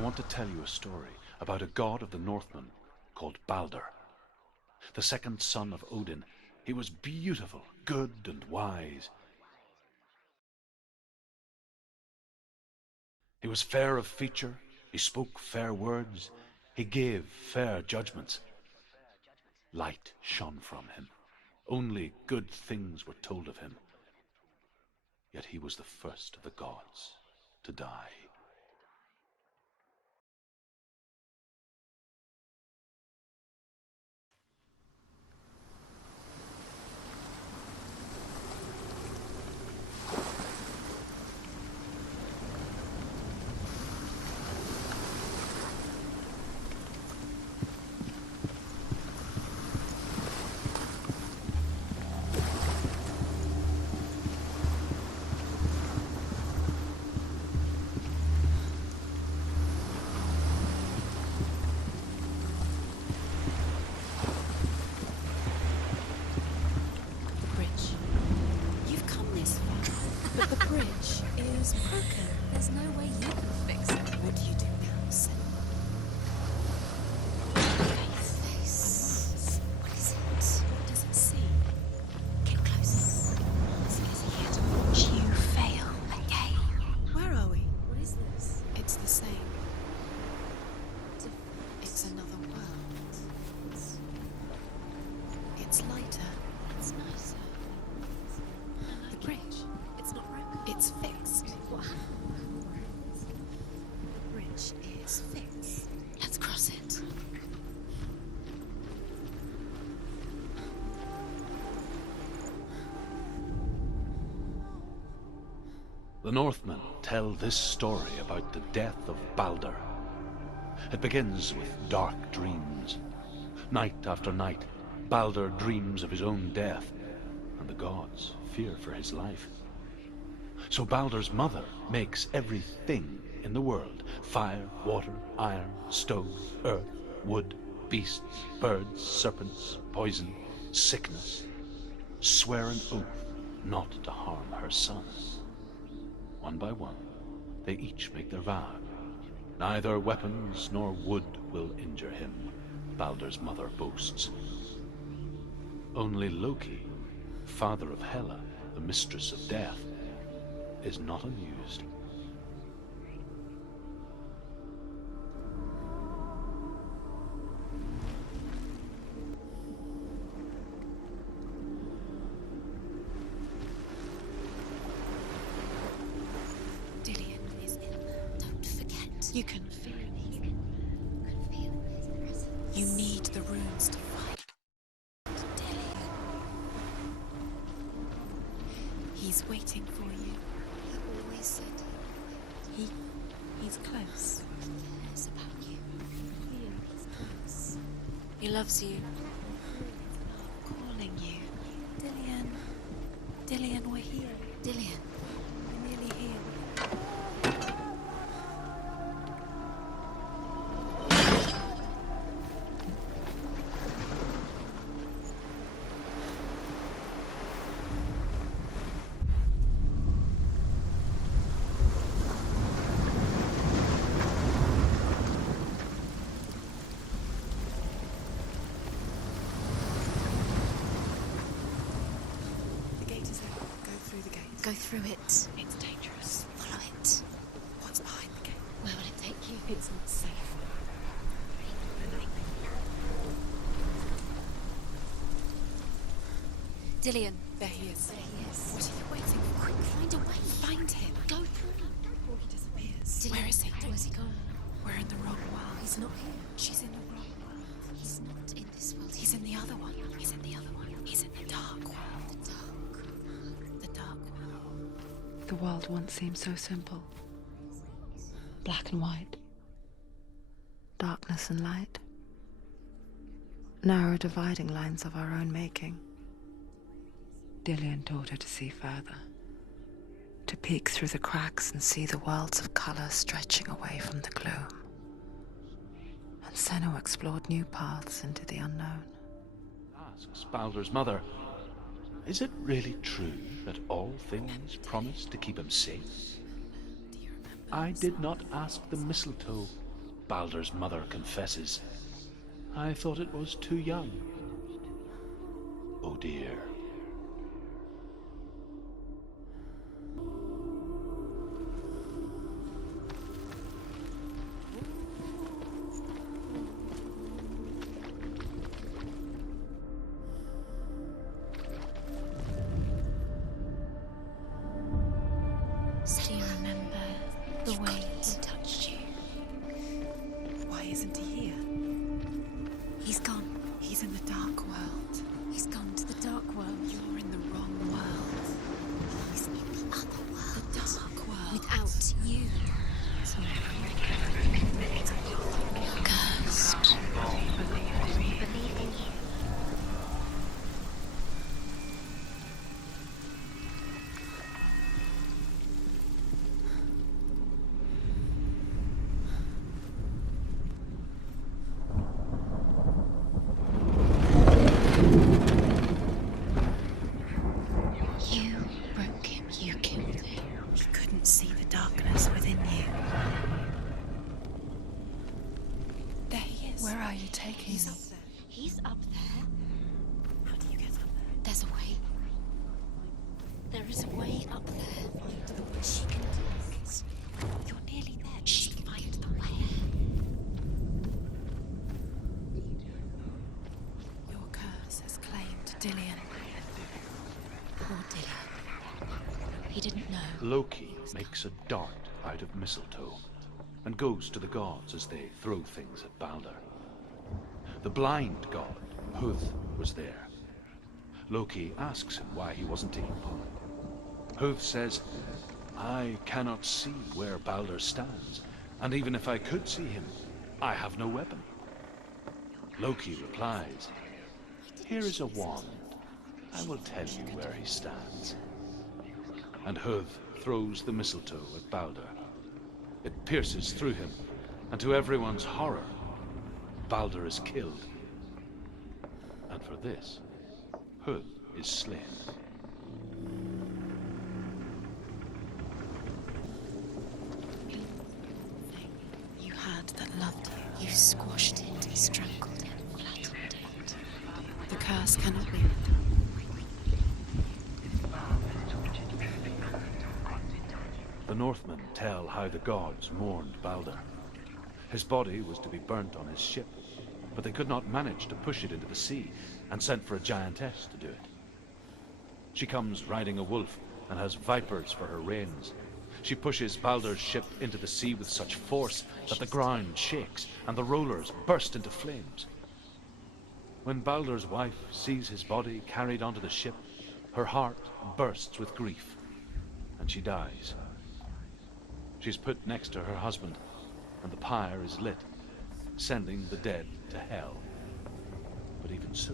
want to tell you a story about a god of the Northmen called Balder. The second son of Odin. He was beautiful, good, and wise. He was fair of feature, he spoke fair words, he gave fair judgments. Light shone from him. Only good things were told of him. Yet he was the first of the gods to die. is broken. There's no way you can fix it. What do you do now, Sen? Face. What is it? What does it see? Get closer. It's easy here to watch you fail again. Where are we? What is this? It's the same. It's another world. It's lighter. It's nicer. The bridge. It's not broken. It's fixed. What happened? The bridge is fixed. Let's cross it. The Northmen tell this story about the death of Balder. It begins with dark dreams. Night after night, Balder dreams of his own death, and the gods fear for his life. So Balder's mother makes everything in the world: fire, water, iron, stone, earth, wood, beasts, birds, serpents, poison, sickness, swear an oath not to harm her son. One by one, they each make their vow. Neither weapons nor wood will injure him, Balder's mother boasts. Only Loki, father of Hela, the mistress of death, is not amused. Dillion is in there. Don't forget. You can feel it. You can feel his presence. You need the runes to fight Dillion. He's waiting for you. He always said he's close. He cares about you. He's close. He loves you. Calling you. Dillion. Dillion, we're here. Dillion. We're nearly here. The gate is open. Go through the gate. Go through it. It's dangerous. Follow it. What's behind the gate? Where will it take you? It's not safe. Dillion. There he is. There he is. What are you waiting for? Quick, find a way. Find him. Go through him. Before he disappears. Dillion. Where is he? Where's he gone? We're in the wrong world. He's not here. She's in the wrong world. He's not in this world. He's in the other one. He's in the other one. He's in the dark world. The dark world. The world once seemed so simple. Black and white. Darkness and light. Narrow dividing lines of our own making. Dillion taught her to see further. To peek through the cracks and see the worlds of color stretching away from the gloom. And Senua explored new paths into the unknown. Asks Balder's mother, is it really true that all things promise to keep him safe? I did not ask the mistletoe Baldur's mother confesses, I thought it was too young. Oh dear. Do you remember the way he touched you? Why isn't he here? He's gone. He's in the dark world. He's gone to the dark world. You're in the wrong world. He's in the other world. The dark world. Without you. Cursed. Believe in you. You broke him. You killed him. He couldn't see the darkness within you. There he is. Where are you taking He's me? up there. He's up there. How do you get up there? There's a way. There is a way up there. She can do this. You're nearly there. She can find the way. Your curse has claimed Dillian. Poor Dylan. He didn't know. Loki makes a dart out of mistletoe and goes to the gods as they throw things at Baldur. The blind god, Huth, was there. Loki asks him why he wasn't taking part. Huth says, I cannot see where Baldur stands, and even if I could see him, I have no weapon. Loki replies, here is a wand. I will tell you where he stands. And Huth throws the mistletoe at Baldur. It pierces through him, and to everyone's horror, Baldur is killed. And for this, Huth is slain. You had that loved you. You squashed it, strangled it, flattened it. The curse cannot be undone. The Northmen tell how the gods mourned Baldur. His body was to be burnt on his ship, but they could not manage to push it into the sea, and sent for a giantess to do it. She comes riding a wolf and has vipers for her reins. She pushes Baldur's ship into the sea with such force that the ground shakes and the rollers burst into flames. When Baldur's wife sees his body carried onto the ship, her heart bursts with grief, and she dies. She's put next to her husband, and the pyre is lit, sending the dead to hell. But even so,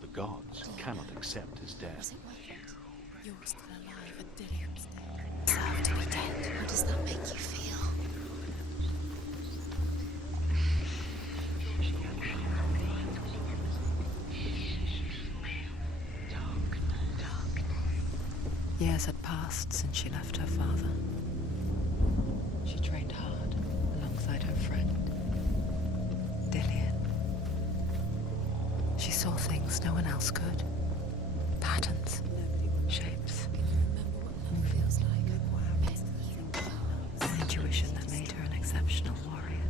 the gods cannot accept his Was death. it worth it? You're still alive and Dillian's dead. Deserve to be dead. How does that make you feel? Years had passed since she left her father. She trained hard alongside her friend, Dillian. She saw things no one else could. Patterns, shapes, Remember what love feels like. an intuition that made her an exceptional warrior.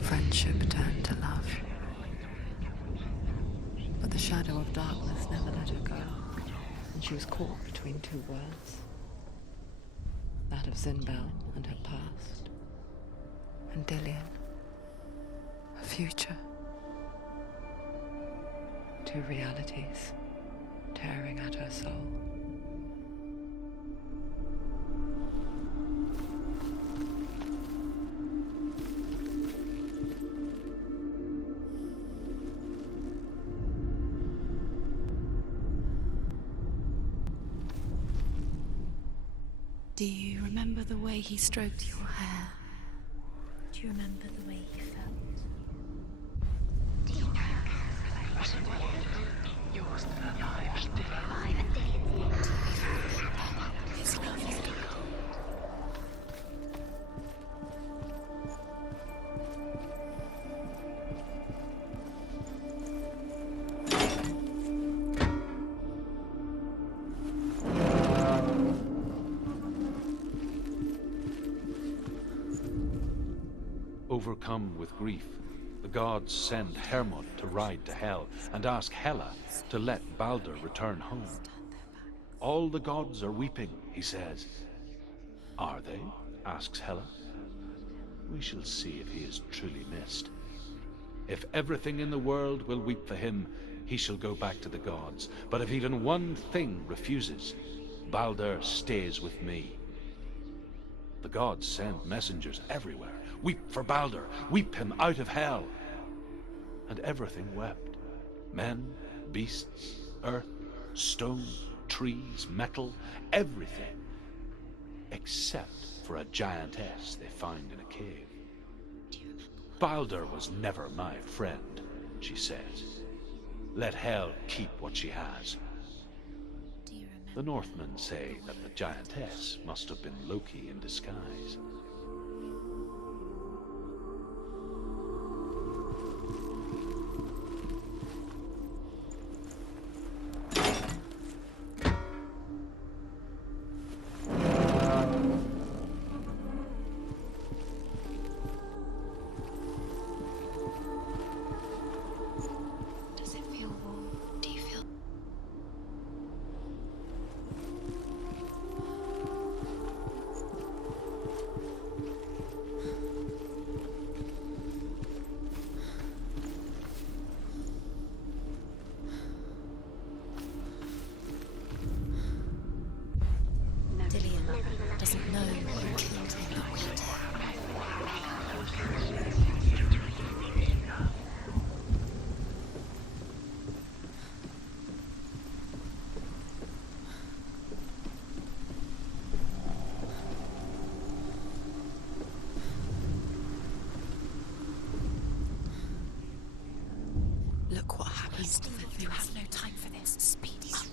Friendship turned to love. But the shadow of darkness never let her go, and she was caught between two worlds. That of Zinbel and her past, and Dillian, her future. Two realities tearing at her soul. Do you remember the way he stroked your hair? Do you remember the way he felt? Do you know what it was? You're still alive, His love is gone. Overcome with grief, the gods send Hermod to ride to Hell and ask Hela to let Balder return home. All the gods are weeping, he says. Are they? Asks Hela. We shall see if he is truly missed. If everything in the world will weep for him, he shall go back to the gods. But if even one thing refuses, Balder stays with me. The gods send messengers everywhere. Weep for Balder, weep him out of Hell. And everything wept. Men, beasts, earth, stone, trees, metal, everything. Except for a giantess they find in a cave. Balder was never my friend, she says. Let Hel keep what she has. The Northmen say that the giantess must have been Loki in disguise. Doesn't know who killed him, but we do. Look what happens. You have no time for this. Speed up.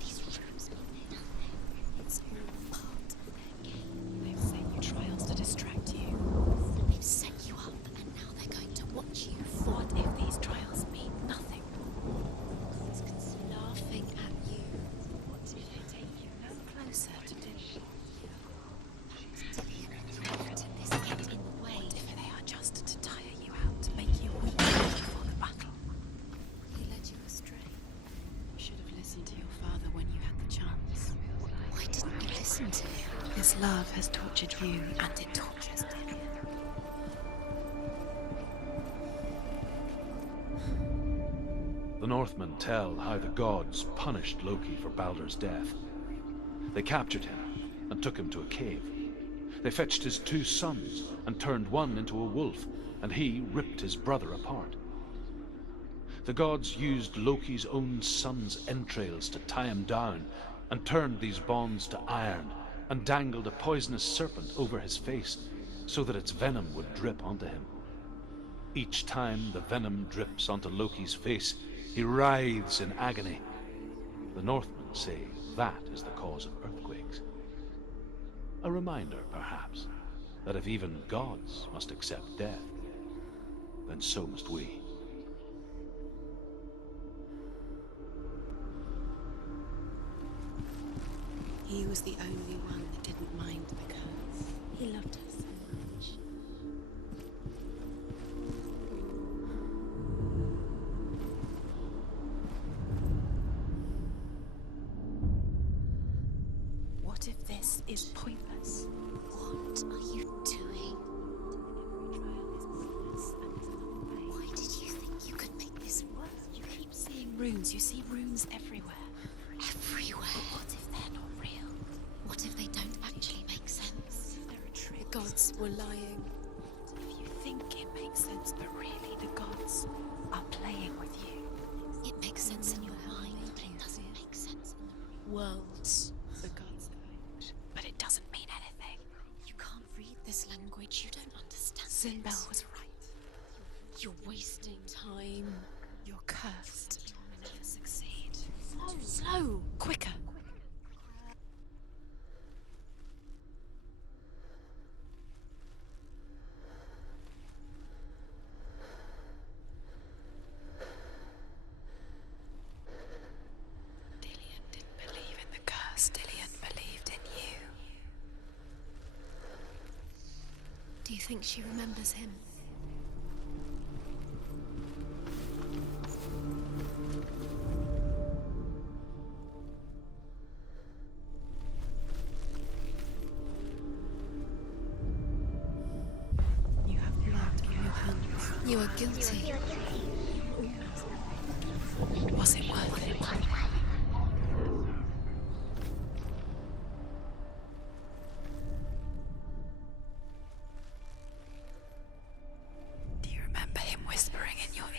These rooms mean nothing. It's all part of their game. They've set you trials to distract you. They've set you up, and now they're going to watch you. What if these trials mean nothing? It's laughing at you. What if they take you no closer to Dillian? Let this get in the way. What if they are just to tire you out, to make you weak before the battle? He led you astray. You should have listened to your father when you had the chance. Why didn't you listen to him? His love has tortured you, and it tortures Dillian. The Northmen tell how the gods punished Loki for Balder's death. They captured him and took him to a cave. They fetched his 2 sons and turned one into a wolf, and he ripped his brother apart. The gods used Loki's own son's entrails to tie him down, and turned these bonds to iron, and dangled a poisonous serpent over his face, so that its venom would drip onto him. Each time the venom drips onto Loki's face, he writhes in agony. The Northmen say that is the cause of earthquakes. A reminder, perhaps, that if even gods must accept death, then so must we. He was the only one that didn't mind the curse. He loved her so much. What if this is pointless? What are you doing? Why did you think you could make this work? You keep seeing runes. You see runes everywhere. Everywhere? What if they're not real? What if they don't actually make sense? They're a trick. The gods were lying. If you think it makes sense, but really the gods are playing with you. It makes sense in your mind, but it doesn't make sense in the worlds. The gods don't. But it doesn't mean anything. You can't read this language. You don't understand. Sinbel was right. You're wasting time. You're cursed. You'll never succeed. Slow! Quicker! Dillian didn't believe in the curse. Dillian believed in you. Do you think she remembers him? You have blood on your hands. You are guilty. Was it worth it? Do you remember him whispering in your ear?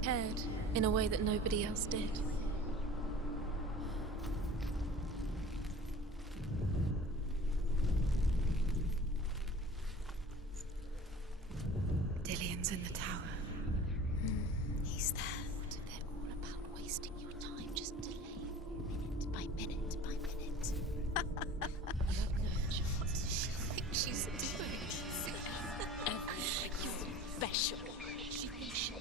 Cared in a way that nobody else did. Dillion's in the tower. He's there. They're all about wasting your time, just delaying minute by minute by minute. You have no chance. She's doing You're special. She thinks she...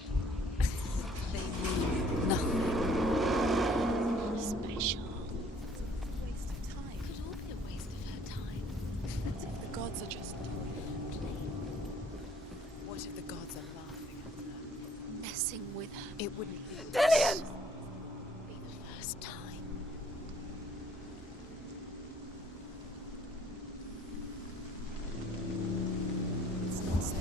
They mean nothing. Special. It's a waste of time. Could all be a waste of her time. What if the gods are just playing? What if the gods are laughing at her? Messing with her. It wouldn't be. Dillion! Be the first time. It's not safe.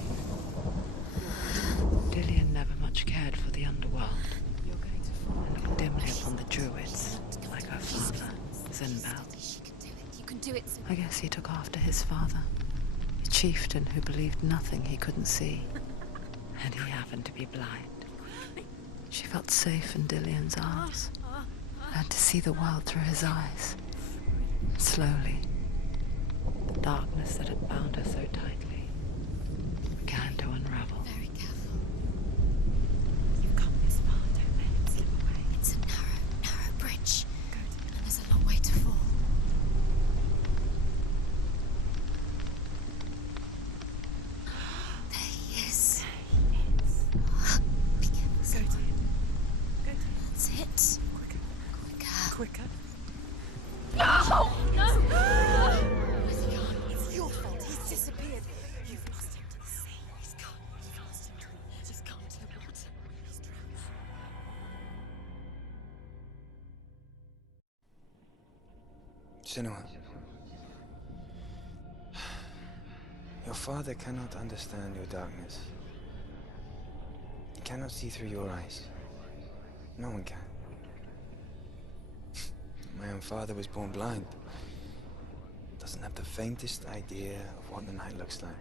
Dillion never much cared for the underworld. You're going to fall. And looked dimly upon the druids, like her father, Zenbel. She can do it. You can do it. I guess he took after his father, a chieftain who believed nothing he couldn't see. And he happened to be blind. She felt safe in Dillion's arms. Learned to see the world through his eyes. Slowly, the darkness that had bound her so tightly began to unravel. Very careful. You've come this far, don't let it slip away. It's a narrow bridge. And there's a long way to fall. There he is. Be careful. Go to him. Go to him. That's it. Quicker. Quicker. Quicker. No! Where's he gone? It's your fault. He's disappeared. You've lost him to the sea. He's gone. You've lost him to the... He's gone to the water. He's drowned. Senua, your father cannot understand your darkness. He cannot see through your eyes. No one can. My own father was born blind. Doesn't have the faintest idea of what the night looks like.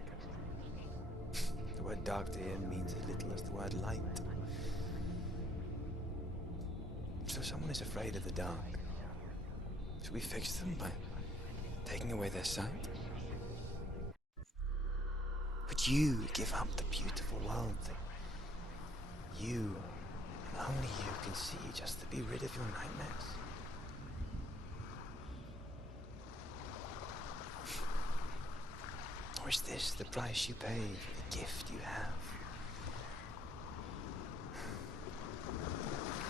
The word dark to him means as little as the word light. So someone is afraid of the dark. Should we fix them by taking away their sight? Would you give up the beautiful world that you, and only you, can see just to be rid of your nightmares? Or is this the price you pay for the gift you have?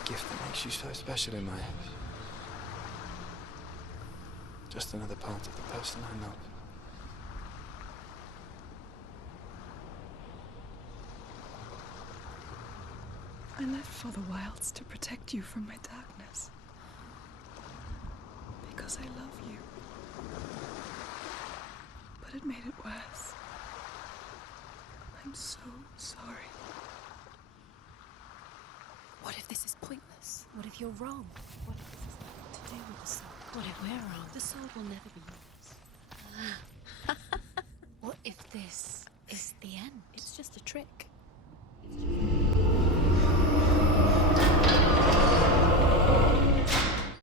A gift that makes you so special in my eyes. Just another part of the person I love. I left for the wilds to protect you from my darkness. Because I love you. But it made it worse. I'm so sorry. What if this is pointless? What if you're wrong? What if this has nothing to do with the soul? What if we're wrong? The soul will never be yours. What if this is the end? It's just a trick.